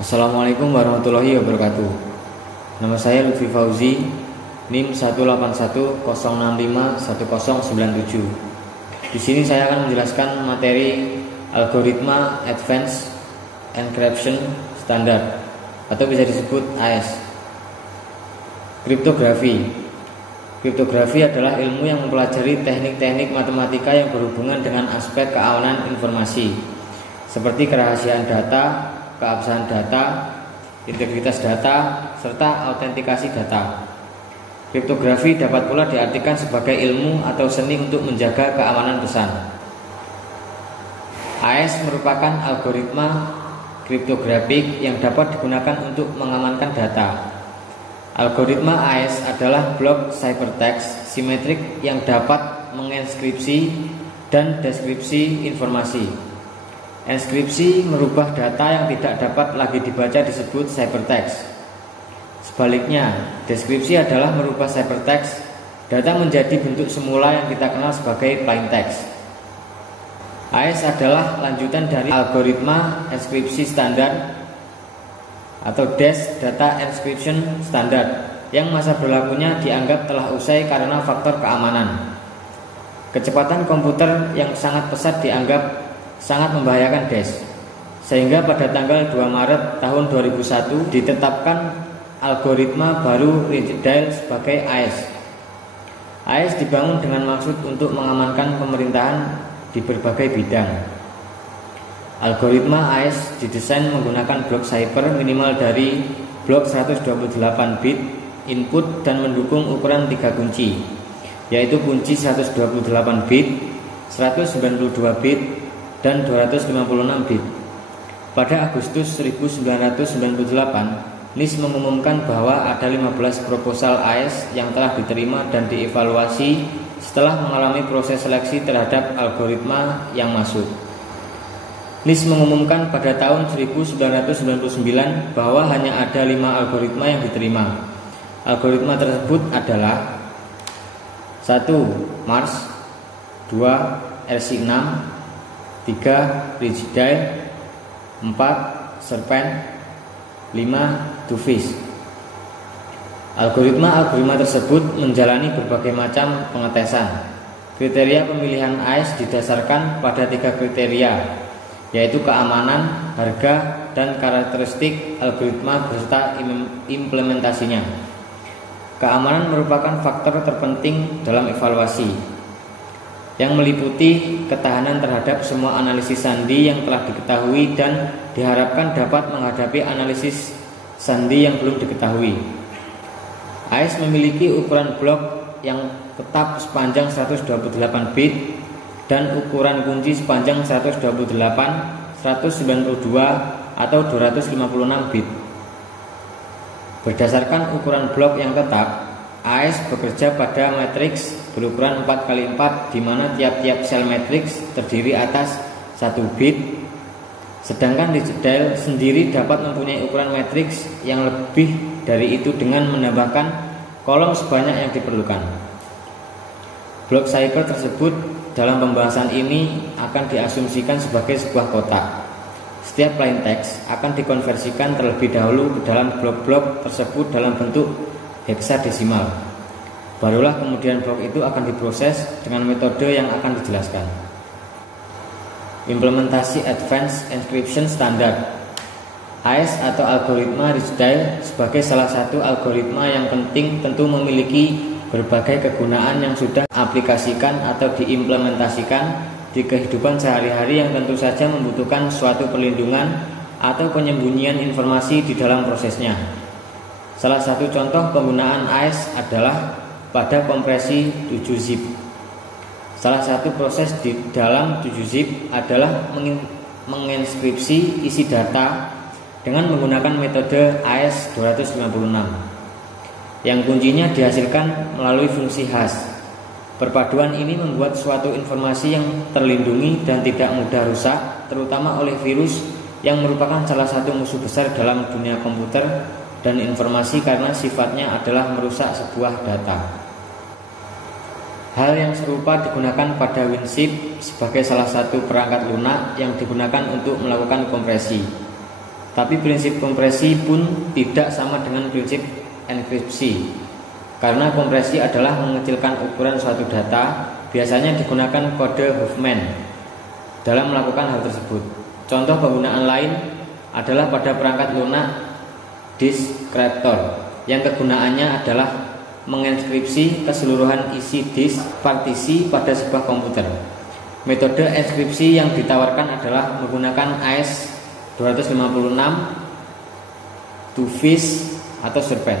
Assalamualaikum warahmatullahi wabarakatuh. Nama saya Lutfi Fauzi, NIM 181065197. Di sini saya akan menjelaskan materi algoritma Advanced Encryption Standard atau bisa disebut AES. Kriptografi adalah ilmu yang mempelajari teknik-teknik matematika yang berhubungan dengan aspek keamanan informasi, seperti kerahasiaan data, keabsahan data, integritas data, serta autentikasi data. Kriptografi dapat pula diartikan sebagai ilmu atau seni untuk menjaga keamanan pesan. AES merupakan algoritma kriptografik yang dapat digunakan untuk mengamankan data. Algoritma AES adalah blok ciphertext simetrik yang dapat menginskripsi dan deskripsi informasi. Enskripsi merubah data yang tidak dapat lagi dibaca disebut ciphertext. Sebaliknya, deskripsi adalah merubah ciphertext data menjadi bentuk semula yang kita kenal sebagai plain text. AES adalah lanjutan dari algoritma enskripsi standar atau Dash Data Encryption Standard yang masa berlakunya dianggap telah usai karena faktor keamanan. Kecepatan komputer yang sangat pesat dianggap sangat membahayakan Dash, sehingga pada tanggal 2 Maret tahun 2001 ditetapkan algoritma baru Rijndael sebagai AES. AES dibangun dengan maksud untuk mengamankan pemerintahan di berbagai bidang. Algoritma AES didesain menggunakan blok cipher minimal dari blok 128 bit input dan mendukung ukuran 3 kunci, yaitu kunci 128 bit, 192 bit, dan 256 bit. Pada Agustus 1998, NIST mengumumkan bahwa ada 15 proposal AES yang telah diterima dan dievaluasi setelah mengalami proses seleksi terhadap algoritma yang masuk. NIST mengumumkan pada tahun 1999 bahwa hanya ada 5 algoritma yang diterima. Algoritma tersebut adalah 1. Mars, 2. RC6, 3. Rijndael, 4. Serpent, 5. Tufis. Algoritma tersebut menjalani berbagai macam pengetesan. Kriteria pemilihan AES didasarkan pada 3 kriteria, yaitu keamanan, harga, dan karakteristik algoritma beserta implementasinya. Keamanan merupakan faktor terpenting dalam evaluasi, yang meliputi ketahanan terhadap semua analisis sandi yang telah diketahui dan diharapkan dapat menghadapi analisis sandi yang belum diketahui. AES memiliki ukuran blok yang tetap sepanjang 128 bit dan ukuran kunci sepanjang 128, 192, atau 256 bit. Berdasarkan ukuran blok yang tetap, AES bekerja pada matriks berukuran 4x4 di mana tiap-tiap sel matriks terdiri atas 1 bit. Sedangkan Rijndael sendiri dapat mempunyai ukuran matriks yang lebih dari itu dengan menambahkan kolom sebanyak yang diperlukan. Blok cipher tersebut dalam pembahasan ini akan diasumsikan sebagai sebuah kotak. Setiap plain text akan dikonversikan terlebih dahulu ke dalam blok-blok tersebut dalam bentuk heksadesimal. Barulah kemudian blok itu akan diproses dengan metode yang akan dijelaskan. Implementasi Advanced Encryption Standard. AES atau algoritma Rijndael sebagai salah satu algoritma yang penting tentu memiliki berbagai kegunaan yang sudah aplikasikan atau diimplementasikan di kehidupan sehari-hari yang tentu saja membutuhkan suatu perlindungan atau penyembunyian informasi di dalam prosesnya. Salah satu contoh penggunaan AES adalah pada kompresi 7-zip. Salah satu proses di dalam 7-zip adalah menginskripsi isi data dengan menggunakan metode AES 256 yang kuncinya dihasilkan melalui fungsi hash. Perpaduan ini membuat suatu informasi yang terlindungi dan tidak mudah rusak, terutama oleh virus yang merupakan salah satu musuh besar dalam dunia komputer dan informasi karena sifatnya adalah merusak sebuah data. Hal yang serupa digunakan pada WinZip sebagai salah satu perangkat lunak yang digunakan untuk melakukan kompresi. Tapi prinsip kompresi pun tidak sama dengan prinsip enkripsi, karena kompresi adalah mengecilkan ukuran suatu data. Biasanya digunakan kode Huffman dalam melakukan hal tersebut. Contoh penggunaan lain adalah pada perangkat lunak descriptor yang kegunaannya adalah menginskripsi keseluruhan isi disk partisi pada sebuah komputer. Metode enskripsi yang ditawarkan adalah menggunakan AES 256, Twofish atau Serpent.